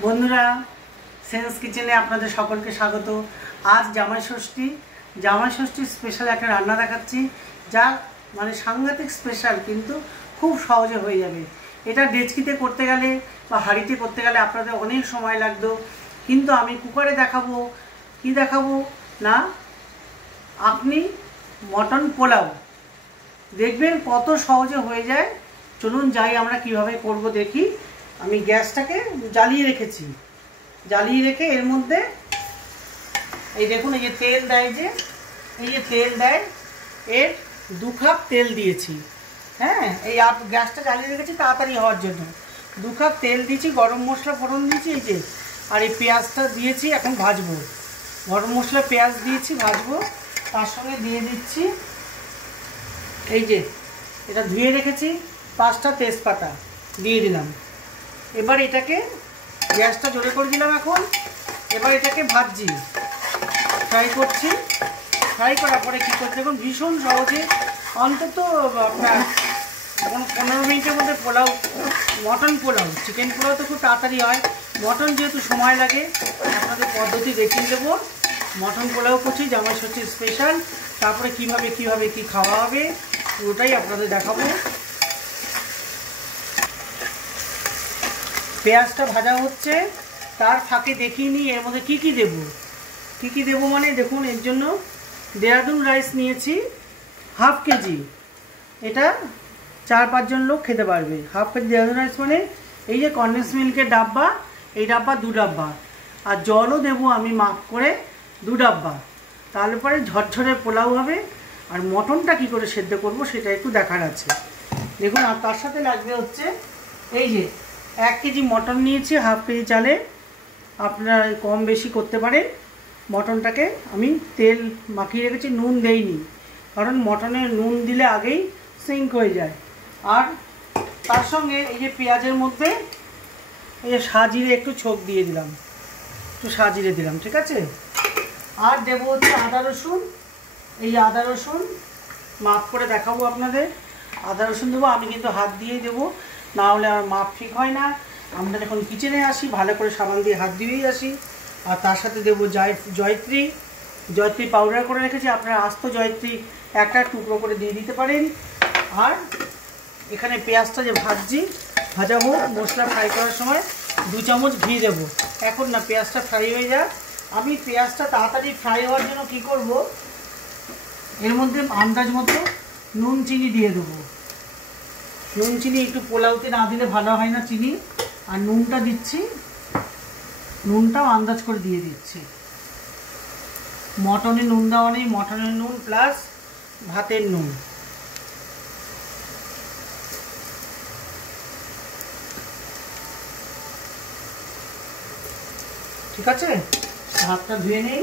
বন্ধুরা, সেন্স কিচেনে আপনাদের সকলকে স্বাগত। আজ জামাই ষষ্ঠী স্পেশাল একটা রান্না দেখাচ্ছি, যা মানে সাংঘাতিক স্পেশাল, কিন্তু খুব সহজে হয়ে যাবে। এটা ডেচকিতে করতে গেলে বা হাঁড়িতে করতে গেলে আপনাদের অনেক সময় লাগতো, কিন্তু আমি কুকারে দেখাবো। কি দেখাবো না, আপনি মটন পোলাও দেখবেন কত সহজে হয়ে যায়। চলুন যাই আমরা কিভাবে করব দেখি। আমি গ্যাসটাকে জ্বালিয়ে রেখেছি, জ্বালিয়ে রেখে এর মধ্যে এই দেখুন, এই যে তেল দেয়, এই যে তেল দেয়, এর 2 কাপ তেল দিয়েছি। হ্যাঁ, এই গ্যাসটা জ্বালিয়ে রেখেছি তাড়াতাড়ি হওয়ার জন্য। 2 কাপ তেল দিয়েছি, গরম মশলা ফোড়ন দিয়েছি এই যে, আর এই পেঁয়াজটা দিয়েছি, এখন ভাজবো। গরম মশলা পেঁয়াজ দিয়েছি, ভাজবো। তার সঙ্গে দিয়ে দিচ্ছি এই যে, এটা ধুয়ে রেখেছি 5টা তেজপাতা দিয়ে দিলাম। এবার এটাকে গ্যাসটা জোরে করে দিলাম। এখন এবার এটাকে ভাজছি, ফ্রাই করছি। ফ্রাই করার পরে কী করতে, দেখুন ভীষণ সহজে, অন্তত আপনার 15 মিনিটের মধ্যে পোলাও, মটন পোলাও। চিকেন পোলাও তো খুব তাড়াতাড়ি হয়, মটন যেহেতু সময় লাগে, আপনাদের পদ্ধতি দেখিয়ে দেবো। মটন পোলাও করছি জামাই ষষ্ঠীর স্পেশাল। তারপরে কিভাবে কি খাওয়া হবে পুরোটাই আপনাদের দেখাবো। পেঁয়াজটা ভাজা হচ্ছে, তার ফাঁকে দেখিয়ে নিই এর মধ্যে কী কী দেবো। মানে দেখুন, এর জন্য দেরাদুন রাইস নিয়েছি হাফ কেজি। এটা 4-5 জন লোক খেতে পারবে। হাফ কেজি দেরাদুন রাইস মানে এই যে কনডেন্স মিল্কের ডাব্বা, এই ডাব্বা 2 ডাব্বা। আর জলও দেবো আমি মাপ করে 2 ডাব্বা। তাহলে পরে ঝরঝরে পোলাও হবে। আর মটনটা কি করে সেদ্ধ করব সেটা একটু দেখার আছে। দেখুন, আর তার সাথে লাগবে হচ্ছে এই যে 1 কেজি মটন নিয়েছি হাফ কেজি চালে। আপনারা কম বেশি করতে পারেন। মটনটাকে আমি তেল মাখিয়ে রেখেছি, নুন দেইনি, কারণ মটনে নুন দিলে আগেই সিঙ্ক হয়ে যায়। আর তার সঙ্গে এই যে পেঁয়াজের মধ্যে এই যে সাজিরে একটু ছোপ দিয়ে দিলাম, একটু সাজিরে দিলাম, ঠিক আছে। আর দেবো হচ্ছে আদা রসুন। এই আদা রসুন মাপ করে দেখাবো আপনাদের। আদা রসুন দেবো, আমি কিন্তু হাত দিয়েই দেবো, না হলে আমার মাপ ঠিক হয় না। আমরা যখন কিচেনে আসি ভালো করে সাবান দিয়ে হাত দিয়েই আসি। আর তার সাথে দেবো জয়ত্রী পাউডার করে রেখেছি। আপনারা আস্ত জয়ত্রী একটা টুকরো করে দিয়ে দিতে পারেন। আর এখানে পেঁয়াজটা যে ভাজা হোক, মশলা ফ্রাই করার সময় 2 চামচ ঘি দেবো। এখন না, পেঁয়াজটা ফ্রাই হয়ে যাক। আমি পেঁয়াজটা তাড়াতাড়ি ফ্রাই হওয়ার জন্য কি করব, এর মধ্যে আন্দাজ মতো নুন চিনি দিয়ে দেবো। নুন চিনি একটু পোলাওতে না দিলে ভালো হয় না চিনি। আর নুনটা দিচ্ছি, নুনটাও আন্দাজ করে দিয়ে দিচ্ছি। মটনে নুন দেওয়া নেই, মটনের নুন প্লাস ভাতের নুন। ঠিক আছে, হাতটা ধুয়ে নেই।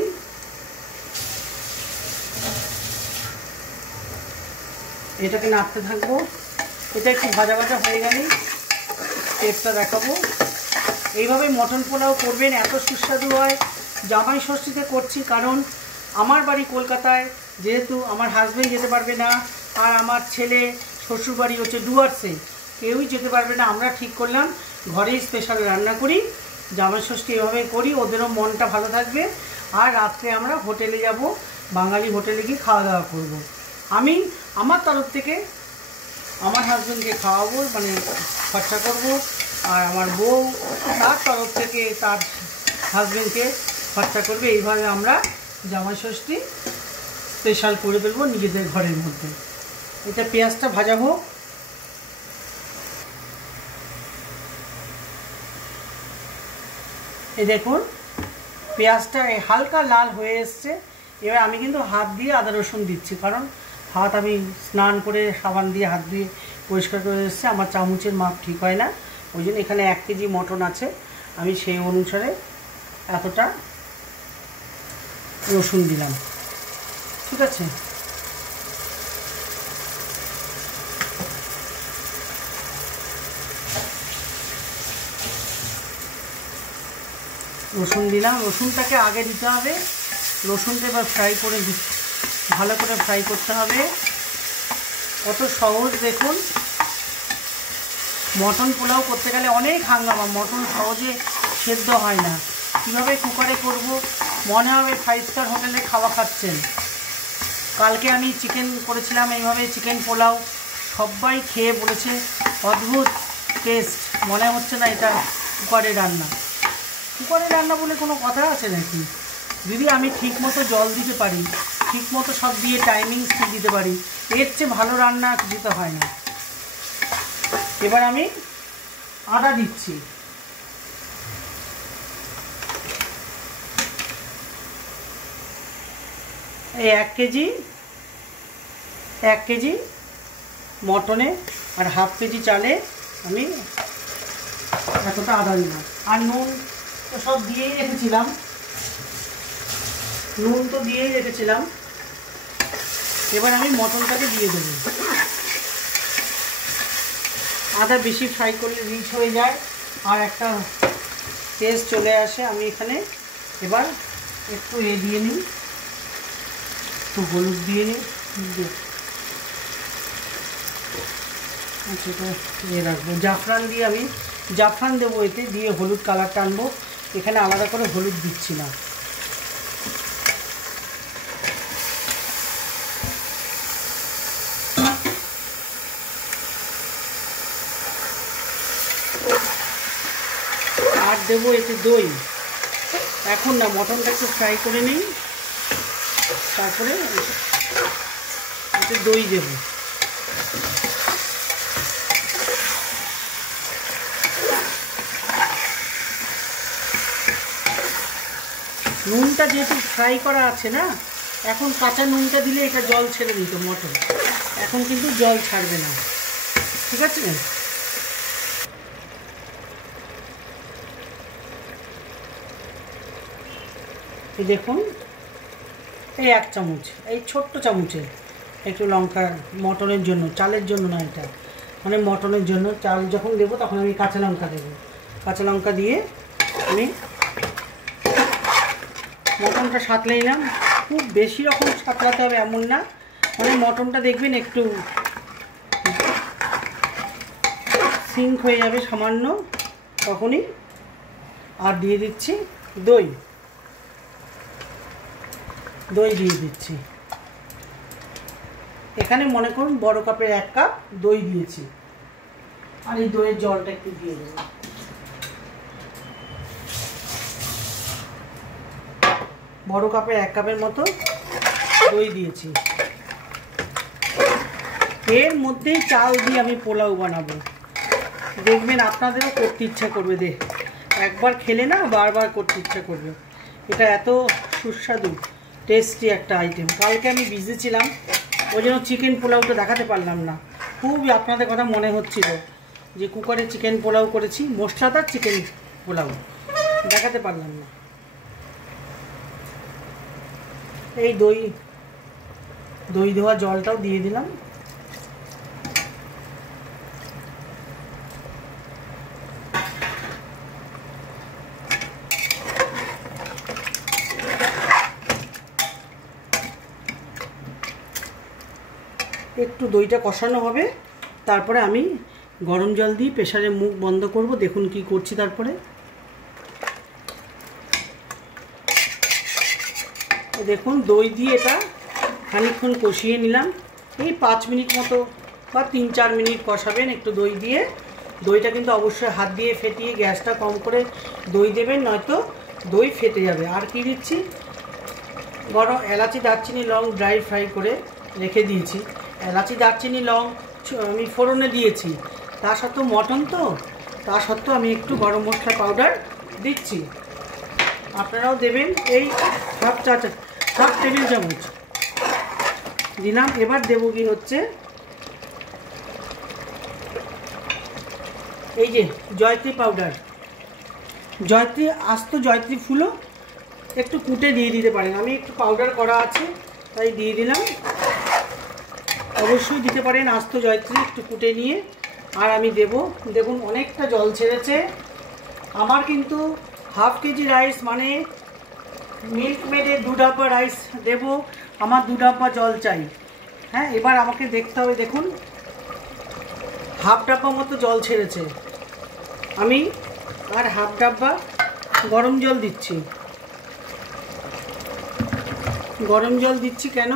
এটাকে নাড়তে থাকবো। এটা একটু ভাজা হয়ে গেলেই টেস্টটা দেখাবো। এইভাবে মটন পোলাও করবেন, এত সুস্বাদু হয়। জামাই ষষ্ঠীতে করছি, কারণ আমার বাড়ি কলকাতায়, যেহেতু আমার হাজব্যান্ড যেতে পারবে না, আর আমার ছেলে শ্বশুরবাড়ি হচ্ছে ডুয়ার্সে, কেউই যেতে পারবে না। আমরা ঠিক করলাম ঘরেই স্পেশাল রান্না করি, জামাই ষষ্ঠী এভাবে করি, ওদেরও মনটা ভালো থাকবে। আর রাত্রে আমরা হোটেলে যাব, বাঙালি হোটেলে গিয়ে খাওয়া দাওয়া করব। আমি আমার তরফ থেকে আমার হাজব্যান্ডকে খাওয়াবো, মানে খরচা করব। আর আমার বউ তার তরফ থেকে তার হাজব্যান্ডকে খরচা করবে। এইভাবে আমরা জামাই ষষ্ঠী স্পেশাল করে ফেলবো নিজেদের ঘরের মধ্যে। এটা পেঁয়াজটা ভাজা হোক। এই দেখুন, পেঁয়াজটা হালকা লাল হয়ে এসছে। এবার আমি কিন্তু হাত দিয়ে আদা রসুন দিচ্ছি, কারণ হাত আমি স্নান করে সাবান দিয়ে হাত দিয়ে পরিষ্কার করে এসেছে। আমার চামচের মাপ ঠিক হয় না, ওই জন্য এখানে 1 কেজি মটন আছে, আমি সেই অনুসারে এতটা রসুন দিলাম, ঠিক আছে। রসুন দিলাম, রসুনটাকে আগে দিতে হবে। রসুনটা এবার ফ্রাই করে ভালো করে ফ্রাই করতে হবে। কত সহজ দেখুন। মটন পোলাও করতে গেলে অনেক হাঙ্গামা, মটন সহজে সেদ্ধ হয় না। কীভাবে কুকারে করব মনে হবে 5 স্টার হোটেলে খাওয়া খাচ্ছেন। কালকে আমি চিকেন করেছিলাম এইভাবে, চিকেন পোলাও, সবাই খেয়ে বলেছে অদ্ভুত টেস্ট, মনে হচ্ছে না এটা কুকারে রান্না। কুকারে রান্না বলে কোনো কথা আছে নাকি? যদি আমি ঠিকমতো জল দিতে পারি, ঠিকমতো সব দিয়ে টাইমিংস ঠিক দিতে পারি, এর চেয়ে ভালো রান্না দিতে হয় না। এবার আমি আদা দিচ্ছি। এই 1 কেজি মটনে আর হাফ কেজি চালে আমি এতটা আদা দিলাম। আর নুন তো সব দিয়েই রেখেছিলাম, এবার আমি মটনটাকে দিয়ে দেবো। আদা বেশি ফ্রাই করলে রিচ হয়ে যায় আর একটা টেস্ট চলে আসে। আমি এখানে এবার একটু দিয়ে নিই, একটু হলুদ দিয়ে নিই, সেটা রাখবো। জাফরান দিয়ে আমি জাফরান দেবো এতে, দিয়ে হলুদ কালারটা আনবো। এখানে আলাদা করে হলুদ দিচ্ছি না। আর দেবো এতে দই। এখন না, মটনটা একটু ফ্রাই করে নিই, তারপরে এতে দই দেবো। নুনটা যেহেতু ফ্রাই করা আছে না, এখন কাঁচা নুনটা দিলে এটা জল ছেড়ে দিত মটন, এখন কিন্তু জল ছাড়বে না। ঠিক আছে, এই দেখুন, এই 1 চামচ, এই ছোট্ট চামচে একটু লঙ্কা, মটনের জন্য, চালের জন্য না, এটা মানে মটনের জন্য। চাল যখন দেবো তখন আমি কাঁচা লঙ্কা দেবো। কাঁচা লঙ্কা দিয়ে আমি মটনটা সাঁতলে নিলাম। খুব বেশি রকম সাঁতলাতে হবে এমন না, মানে মটনটা দেখবেন একটু সিঙ্ক হয়ে যাবে সামান্য, তখনই। আর দিয়ে দিচ্ছি দই দিয়ে দিচ্ছি। এখানে মনে করুন বড় কাপের 1 কাপ দই দিয়েছি। আর এই দইয়ের জলটা একটু দিয়ে দেবো। বড় কাপের 1 কাপের মতো দই দিয়েছি। এর মধ্যেই চাল দিয়ে আমি পোলাও বানাবো। দেখবেন আপনাদেরও করতে ইচ্ছা করবে, একবার খেলে না বারবার করতে ইচ্ছা করবে। এটা এত সুস্বাদু টেস্টি একটা আইটেম। কালকে আমি বিজি ছিলাম, ওই জন্য চিকেন পোলাওটা দেখাতে পারলাম না। খুবই আপনাদের কথা মনে হচ্ছিল যে কুকারে চিকেন পোলাও করেছি, মশলাদার চিকেন পোলাও, দেখাতে পারলাম না। এই দই দেওয়া জলটাও দিয়ে দিলাম। একটু দইটা কষানো হবে, তারপরে আমি গরম জল দিয়ে প্রেসারের মুখ বন্ধ করব। দেখুন কি করছি। তারপরে দেখুন দই দিয়ে এটা খানিকক্ষণ কষিয়ে নিলাম। এই 5 মিনিট মতো বা 3-4 মিনিট কষাবেন একটু দই দিয়ে। দইটা কিন্তু অবশ্যই হাত দিয়ে ফেটিয়ে গ্যাসটা কম করে দই দেবেন, নয়তো দই ফেটে যাবে। আর কি দিচ্ছি, গরম এলাচি, দারচিনি, লং ড্রাই ফ্রাই করে রেখে দিয়েছি। এলাচি, দারচিনি, লং আমি ফোড়নে দিয়েছি। তা সত্ত্বেও মটন তো, তা সত্ত্বেও আমি একটু গরম মশলা পাউডার দিচ্ছি। আপনারাও দেবেন। এই হাফ টেবিল চামচ দিলাম। এবার দেবো কি হচ্ছে, এই যে জয়ত্রী পাউডার, জয়ত্রী, আস্ত জয়ত্রী ফুলও একটু কুটে দিয়ে দিতে পারেন। আমি একটু পাউডার করা আছে তাই দিয়ে দিলাম। অবশ্যই দিতে পারেন আস্ত জয়ত্রী একটু কুটে নিয়ে। আর আমি দেব, দেখুন অনেকটা জল ছেড়েছে আমার। কিন্তু হাফ কেজি রাইস মানে মিল্ক মেডে 2 ডাব্বা রাইস দেব, আমার 2 ডাব্বা জল চাই। হ্যাঁ, এবার আমাকে দেখতে হবে। দেখুন হাফ ডাব্বা মতো জল ছেড়েছে। আমি আর হাফ ডাব্বা গরম জল দিচ্ছি। গরম জল দিচ্ছি কেন?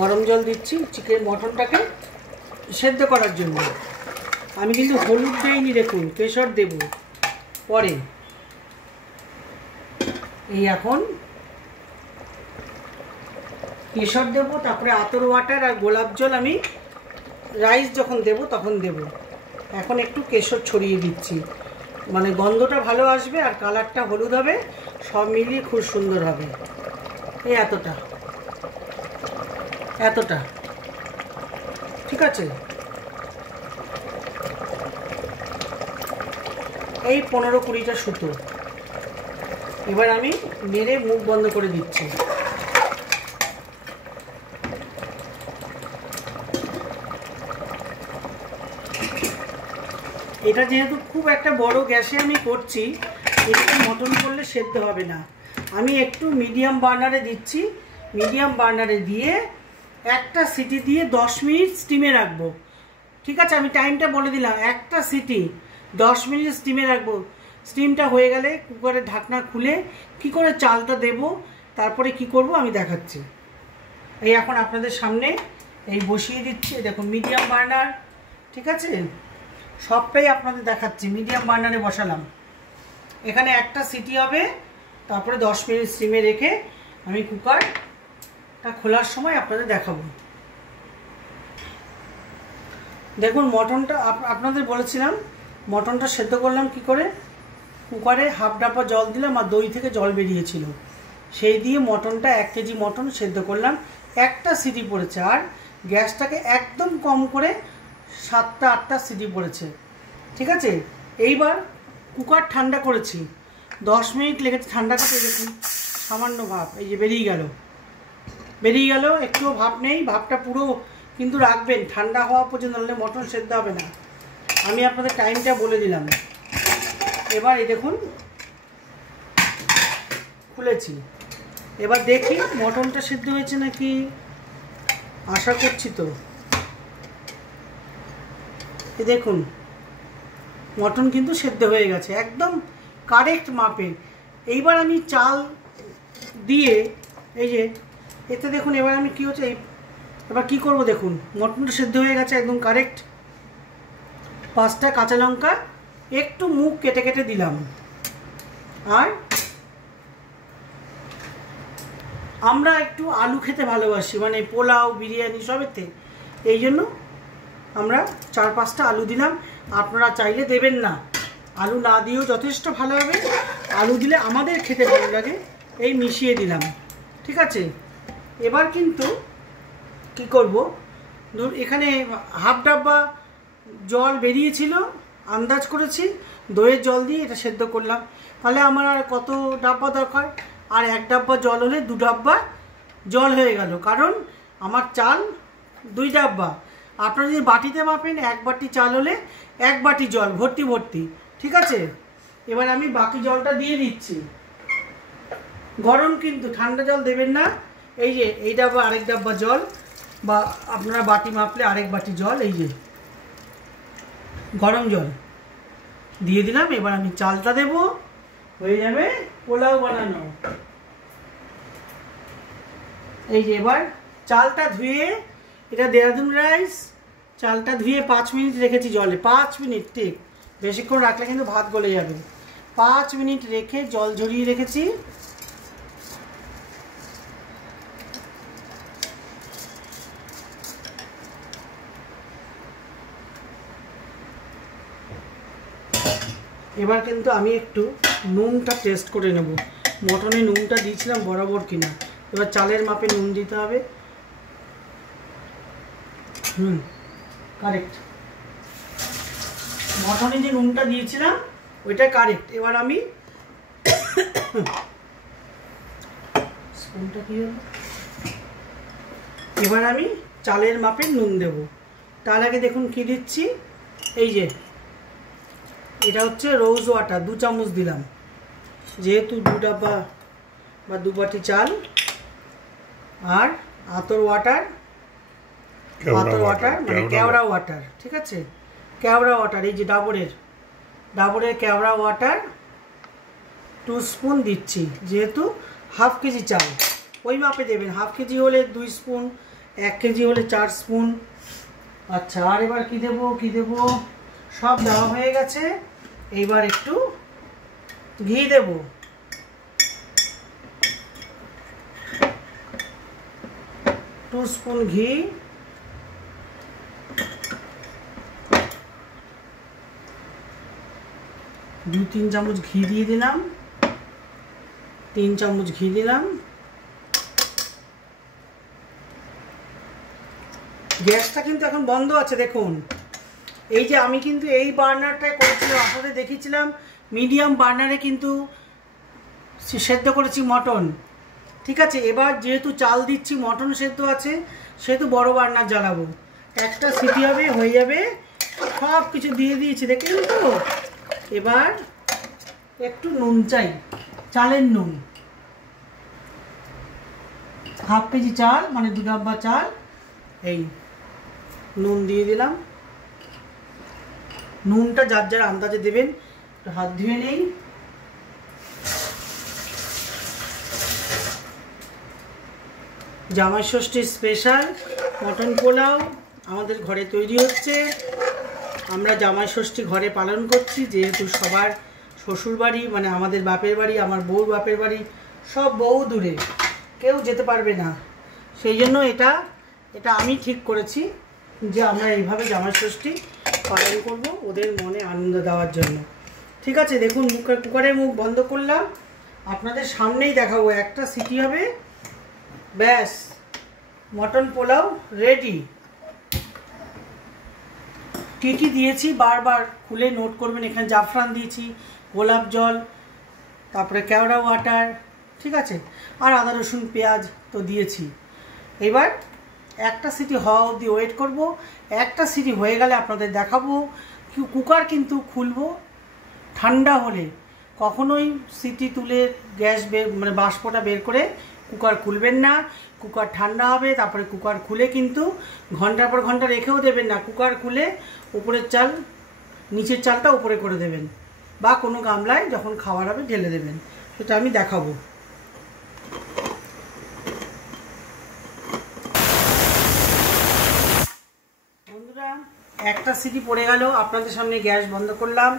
গরম জল দিচ্ছি মটনটাকে সেদ্ধ করার জন্য। আমি কিন্তু হলুদ দেইনি, দেখুন কেশর দেব পরে। এই এখন কেশর দেবো, তারপরে আতর ওয়াটার আর গোলাপ জল আমি রাইস যখন দেব তখন দেব। এখন একটু কেশর ছড়িয়ে দিচ্ছি, মানে গন্ধটা ভালো আসবে আর কালারটা হলুদ হবে, সব মিলিয়ে খুব সুন্দর হবে। এই এতটা এতটা ঠিক আছে। এই 15-20টা সুতো। এবার আমি নেড়ে মুখ বন্ধ করে দিচ্ছি। এটা যেহেতু খুব একটা বড় গ্যাসে আমি করছি, একটু মটন করলে সেদ্ধ হবে না। আমি একটু মিডিয়াম বার্নারে দিচ্ছি। মিডিয়াম বার্নারে দিয়ে একটা সিটি দিয়ে 10 মিনিট স্টিমে রাখবো। ঠিক আছে, আমি টাইমটা বলে দিলাম, একটা সিটি 10 মিনিট স্টিমে রাখবো। স্টিমটা হয়ে গেলে কুকারের ঢাকনা খুলে কি করে চালটা দেব, তারপরে কি করব আমি দেখাচ্ছি। এই এখন আপনাদের সামনে এই বসিয়ে দিচ্ছি, দেখুন মিডিয়াম বার্নার। ঠিক আছে, সবটাই আপনাদের দেখাচ্ছি। মিডিয়াম বার্নারে বসালাম, এখানে একটা সিটি হবে, তারপরে 10 মিনিট স্টিমে রেখে আমি কুকারটা খোলার সময় আপনাদের দেখাবো। দেখুন মটনটা আপনাদের বলেছিলাম, মটনটা সেদ্ধ করলাম কি করে। কুকারে হাফ ডাব্বা জল দিলাম আর দই থেকে জল বেরিয়েছিল, সেই দিয়ে মটনটা 1 কেজি মটন সেদ্ধ করলাম। একটা সিটি পড়েছে, আর গ্যাসটাকে একদম কম করে 7টা-8টা সিটি পড়েছে। ঠিক আছে, এইবার কুকার ঠান্ডা করেছি, 10 মিনিট লেগেছে ঠান্ডা করতে। দেখুন সামান্য ভাপ এই যে বেরিয়ে গেল, একটুও ভাপ নেই। ভাপটা পুরো কিন্তু রাখবেন ঠান্ডা হওয়া পর্যন্ত, নাহলে মটন সেদ্ধ হবে না। আমি আপনাদের টাইমটা বলে দিলাম। এবার এই দেখুন খুলেছি, এবার দেখি মটনটা সেদ্ধ হয়েছে নাকি, আশা করছি তো। এই দেখুন মটন কিন্তু সেদ্ধ হয়ে গেছে, একদম কারেক্ট মাপের। এইবার আমি চাল দিয়ে এই যে এতে দেখুন, এবার আমি কি হচ্ছে, এবার কি করব দেখুন, মটনটা সেদ্ধ হয়ে গেছে একদম কারেক্ট। 5টা কাঁচা লঙ্কা একটু মুখ কেটে কেটে দিলাম। আর আমরা একটু আলু খেতে ভালোবাসি, মানে পোলাও বিরিয়ানি সবেতে, এই জন্য আমরা 4-5টা আলু দিলাম। আপনারা চাইলে দেবেন না, আলু না দিয়েও যথেষ্ট ভালো হবে। আলু দিলে আমাদের খেতে ভালো লাগে, এই মিশিয়ে দিলাম। ঠিক আছে, এবার কিন্তু কি করব, ধরুন এখানে হাফ ডাব্বা জল বেরিয়েছিল, আন্দাজ করেছি, দইয়ের জল দিয়ে এটা সেদ্ধ করলাম। তাহলে আমার আর কত ডাব্বা দরকার, আর 1 ডাব্বা জল হলে 2 ডাব্বা জল হয়ে গেল, কারণ আমার চাল 2 ডাব্বা। আপনারা যদি বাটিতে মাপেন 1 বাটি চাল হলে 1 বাটি জল ভর্তি ভর্তি। ঠিক আছে, এবার আমি বাকি জলটা দিয়ে দিচ্ছি। গরম কিন্তু, ঠান্ডা জল দেবেন না। এই যে এই ডাব্বা আরেক ডাব্বা জল, বা আপনারা বাটি মাপলে আরেক বাটি জল, এই যে গরম জল দিয়ে দিলাম। এবার আমি চালটা দেব, হয়ে যাবে পোলাও বানানো। এই যে এবার চালটা ধুয়ে, এটা দেরাদুন রাইস, চালটা ধুয়ে 5 মিনিট রেখেছি জলে। 5 মিনিট, ঠিক বেশিক্ষণ রাখলে কিন্তু ভাত গলে যাবে। 5 মিনিট রেখে জল ঝরিয়ে রেখেছি। এবার কিন্তু আমি একটু নুনটা টেস্ট করে নেব, মটনে নুনটা দিয়েছিলাম বরাবর কিনা। এবার চালের মাপে নুন দিতে হবে। কারেক্ট, মটনে যে নুনটা দিয়েছিলাম ওইটা কারেক্ট। এবার আমি স্পুনটা কি হলো, এবার আমি চালের মাপে নুন দেব। তার আগে দেখুন কি দিচ্ছি, এই যে এটা হচ্ছে রোজ ওয়াটার, 2 চামচ দিলাম, যেহেতু 2 ডাব্বা বা 2 বাটি চাল। আর আতর ওয়াটার, মানে কেওড়া ওয়াটার। ঠিক আছে, কেওড়া ওয়াটার, এই যে ডাবরের কেওড়া ওয়াটার 2 স্পুন দিচ্ছি, যেহেতু হাফ কেজি চাল ওই মাপে দেবেন। হাফ কেজি হলে 2 স্পুন, 1 কেজি হলে 4 স্পুন। আচ্ছা, আর এবার কি দেব, সব দেওয়া হয়ে গেছে। এইবার একটু ঘি দেব। টু স্পুন ঘি, দু 3 চামচ ঘি দিয়ে দিলাম, 3 চামচ ঘি দিলাম। গ্যাসটা কিন্তু এখন বন্ধ আছে, দেখুন। এই যে আমি কিন্তু এই বার্নারটায় করেছিলাম, আপনাদের দেখিয়েছিলাম মিডিয়াম বার্নারে কিন্তু সেদ্ধ করেছি মটন, ঠিক আছে। এবার যেহেতু চাল দিচ্ছি, মটন সেদ্ধ আছে, সেহেতু বড় বার্নার জ্বালাবো। একটা সিটি হবে, হয়ে যাবে। সব কিছু দিয়ে দিয়েছি, দেখলেন তো। এবার একটু নুন চাই, চালের নুন। হাফ কেজি চাল মানে 2 ডাব্বা চাল, এই নুন দিয়ে দিলাম। নুনটা যার যার আন্দাজে দেবেন, হাত ধুয়ে নেই। জামাই ষষ্ঠীর স্পেশাল মটন পোলাও আমাদের ঘরে তৈরি হচ্ছে। আমরা জামাই ষষ্ঠী ঘরে পালন করছি, যেহেতু সবার শ্বশুর বাড়ি মানে আমাদের বাপের বাড়ি, আমার বউর বাপের বাড়ি সব বহু দূরে, কেউ যেতে পারবে না। সেই জন্য এটা আমি ঠিক করেছি যে আমরা এইভাবে জামাই ষষ্ঠী পালন করব, ওদের মনে আনন্দ দেওয়ার জন্য, ঠিক আছে। দেখুন, কুকারের মুখ বন্ধ করলাম, আপনাদের সামনেই দেখাবো। একটা সিটি হবে, ব্যাস মটন পোলাও রেডি। কী কী দিয়েছি বারবার খুলে নোট করবেন। এখানে জাফরান দিয়েছি, গোলাপ জল, তারপরে কেওড়া ওয়াটার, ঠিক আছে, আর আদা রসুন পেঁয়াজ তো দিয়েছি। এবার একটা সিটি হওয়া অবধি ওয়েট করব। একটা সিটি হয়ে গেলে আপনাদের দেখাবো। কুকার কিন্তু খুলবো ঠান্ডা হলে, কখনোই সিটি তুলে গ্যাস মানে বাষ্পটা বের করে কুকার খুলবেন না। কুকার ঠান্ডা হবে, তারপরে কুকার খুলে কিন্তু ঘন্টার পর ঘন্টা রেখেও দেবেন না। কুকার খুলে উপরের চাল, নিচের চালটা উপরে করে দেবেন, বা কোনো গামলায় যখন খাওয়ার হবে ঢেলে দেবেন। সেটা আমি দেখাবো। বন্ধুরা, একটা সিটি পড়ে গেল, আপনাদের সামনে গ্যাস বন্ধ করলাম।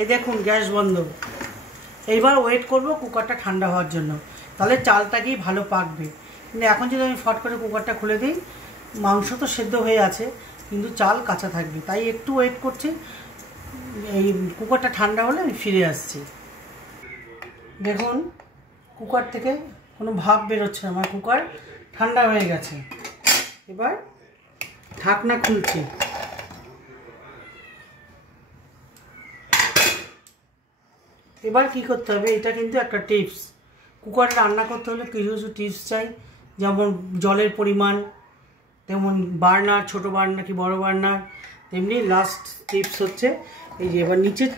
এই দেখুন, গ্যাস বন্ধ। এইবার ওয়েট করব কুকারটা ঠান্ডা হওয়ার জন্য, তাহলে চালটাকেই ভালো পাকবে। কিন্তু এখন যদি আমি ফট করে কুকারটা খুলে দিই, মাংস তো সেদ্ধ হয়ে আছে কিন্তু চাল কাঁচা থাকবে, তাই একটু ওয়েট করছি। এই কুকারটা ঠান্ডা হলে আমি ফিরে আসছি। দেখুন, কুকার থেকে কোনো ভাপ বেরোচ্ছে না, আমার কুকার ঠান্ডা হয়ে গেছে। এবার ঢাকনা খুলছি। এবার কি করতে হবে, এটা কিন্তু একটা টিপস। কুকারে রান্না করতে হলে কিছু কিছু টিপস চাই, যেমন জলের পরিমাণ, তেমন বার্নার, ছোটো বার্নার কি বড় বার্নার, তেমনি লাস্ট টিপস হচ্ছে এই যে এবার নিচের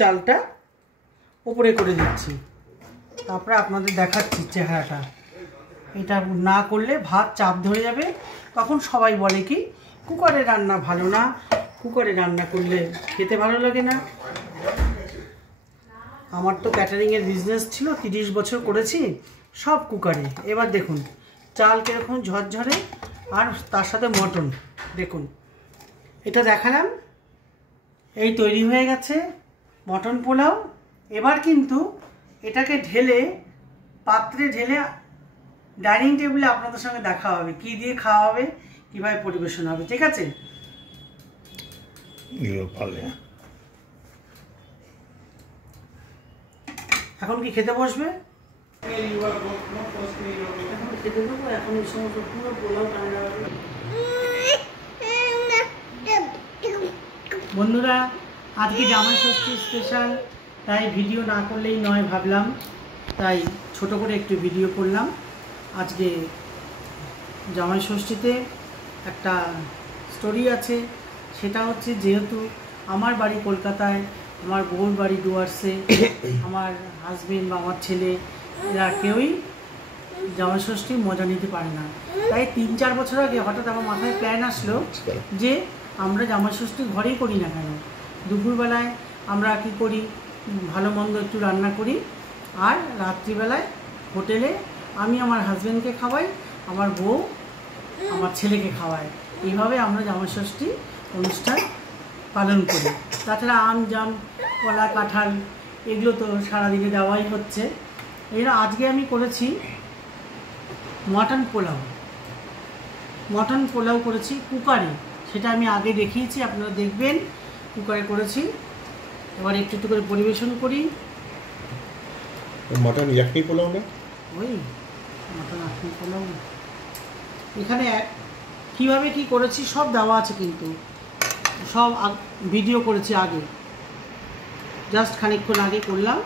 চালটা উপরে করে দিচ্ছি। তারপরে আপনাদের দেখাচ্ছি চেহারাটা। এটা না করলে ভাত চাপ ধরে যাবে, তখন সবাই বলে কি কুকারে রান্না ভালো না, কুকারে রান্না করলে খেতে ভালো লাগে না। আমার তো ক্যাটারিংয়ের বিজনেস ছিল, 30 বছর করেছি সব কুকারে। এবার দেখুন চাল কীরকম ঝরঝরে, আর তার সাথে মটন দেখুন। এটা দেখালাম, এই তৈরি হয়ে গেছে মটন পোলাও। এবার কিন্তু এটাকে ঢেলে, পাত্রে ঢেলে ডাইনিং টেবিলে আপনাদের সঙ্গে দেখা হবে, কি দিয়ে খাওয়া হবে, কীভাবে পরিবেশন হবে, ঠিক আছে। এখন কি খেতে বসবে? এখন খেতে দেবো, এখন এই সমস্ত পুরো পোলাও ঠান্ডা হবে। বন্ধুরা, আজকে জামাই ষষ্ঠী স্পেশাল, তাই ভিডিও না করলেই নয় ভাবলাম, তাই ছোট করে একটু ভিডিও করলাম। আজকে জামাই ষষ্ঠীতে একটা স্টোরি আছে, সেটা হচ্ছে যেহেতু আমার বাড়ি কলকাতায়, আমার বউর বাড়ি ডুয়ার্সে, আমার হাজবেন্ড বা আমার ছেলে এরা কেউই জামাই ষষ্ঠীর মজা নিতে পারে না। তাই 3-4 বছর আগে হঠাৎ আমার মাথায় প্ল্যান আসলো যে আমরা জামাই ষষ্ঠী ঘরেই করি না কেন, দুপুরবেলায় আমরা কি করি, ভালো মন্দ একটু রান্না করি, আর রাত্রিবেলায় হোটেলে আমি আমার হাজব্যান্ডকে খাওয়াই, আমার বউ আমার ছেলেকে খাওয়ায়। এইভাবে আমরা জামাইষষ্ঠী অনুষ্ঠান পালন করি। তাছাড়া আম জাম কলা কাঁঠাল এগুলো তো সারাদিনে দেওয়াই হচ্ছে। এর আজকে আমি করেছি মটন পোলাও করেছি কুকারে, সেটা আমি আগে দেখিয়েছি, আপনারা দেখবেন। কুকারে করেছি। এবার একটু একটু করে পরিবেশন করি। মটন ইয়াকনি পোলাও না, ওই মটন ইয়াকনি পোলাও। এখানে কীভাবে কি করেছি সব দেওয়া আছে, কিন্তু সব ভিডিও করেছি আগে, জাস্ট খানিকক্ষণ আগে করলাম।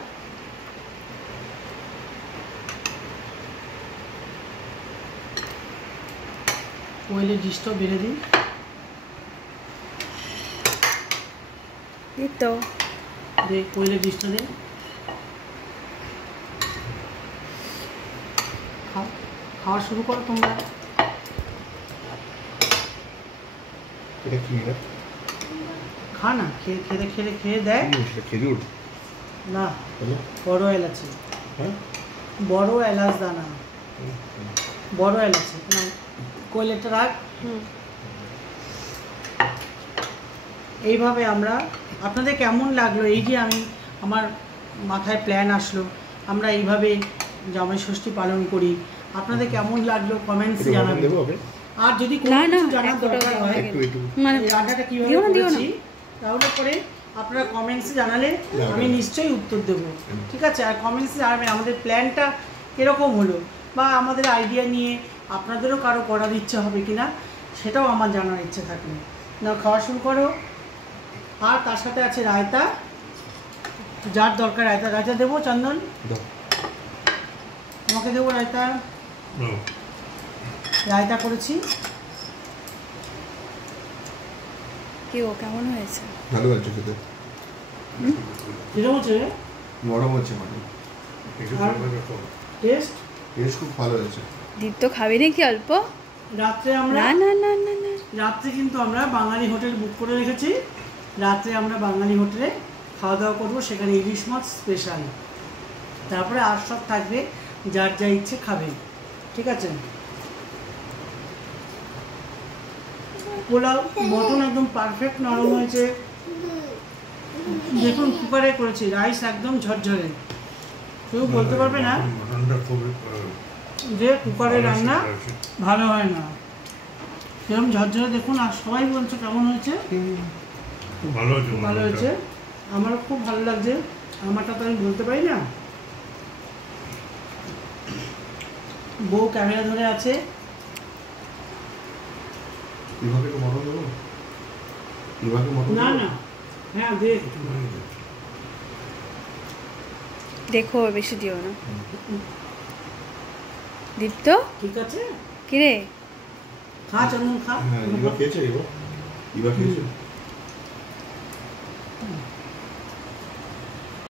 ওয়েলের ডিশটাও বেড়ে দিই। এই তো দে কোয়েলের ডিশটা দে। খাওয়া শুরু করো তোমরা। এটা কি না? খা না, খেয়ে দেয় খেজুর না, বড় এলাচি। হ্যাঁ, বড় এলাচ দানা, বড় এলাচি না। কোয়েলেরটা রাখ। এইভাবে আমরা, আপনাদের কেমন লাগলো এই যে আমি আমার মাথায় প্ল্যান আসলো, আমরা এইভাবে জামাই ষষ্ঠী পালন করি, আপনাদের কেমন লাগলো কমেন্টসে জানাবেন। আর যদি কোনো কিছু জানার দরকার হয় এই রান্নাটা কীভাবে করেছি, তাহলে পরে আপনারা কমেন্টসে জানালে আমি নিশ্চয়ই উত্তর দেব। ঠিক আছে? আর কমেন্টসে জানাবেন আমাদের প্ল্যানটা কীরকম হলো, বা আমাদের আইডিয়া নিয়ে আপনাদেরও কারো করার ইচ্ছে হবে কি না, সেটাও আমার জানার ইচ্ছে থাকবে। না, খাওয়া শুরু করো। আর তার সাথে আছে রায়তা, যার দরকার রায়তা দেবো। চন্দন, তোমাকে দেবো রায়তা করেছি। কেমন হয়েছে? ভালো হয়েছে খেতে। কিরকম হচ্ছে? নরম হচ্ছে মানে, টেস্ট খুব ভালো হয়েছে। দীপ্ত খাবে নাকি অল্প? রাত্রে আমরা না রাত্রে কিন্তু আমরা বাঙালি হোটেল বুক করে রেখেছি। রাত্রে আমরা বাঙালি হোটেলে খাওয়া দাওয়া করবো, সেখানে ইলিশ মাছ স্পেশাল। তারপরে আর সব থাকবে, যার যা ইচ্ছে খাবে। ঠিক আছে? পোলাও মটন একদম পারফেক্ট নরম হয়েছে। দেখুন কুকারে করেছি, রাইস একদম ঝরঝরে। কেউ বলতে পারবে না যে কুকারে রান্না ভালো হয় না। এরকম ঝরঝরে দেখুন, আর সবাই বলছে কেমন হয়েছে। ভালো হয়েছে, আমারও খুব ভালো লাগছে। আমারটা তো আমি বলতে পারি না। বউ ক্যামেরা ধরে আছে। না না, হ্যাঁ দেখ, দেখো বেশি দিও না। দীপ্ত ঠিক আছে? কিরে খা চন্দন খা। খেয়েছে।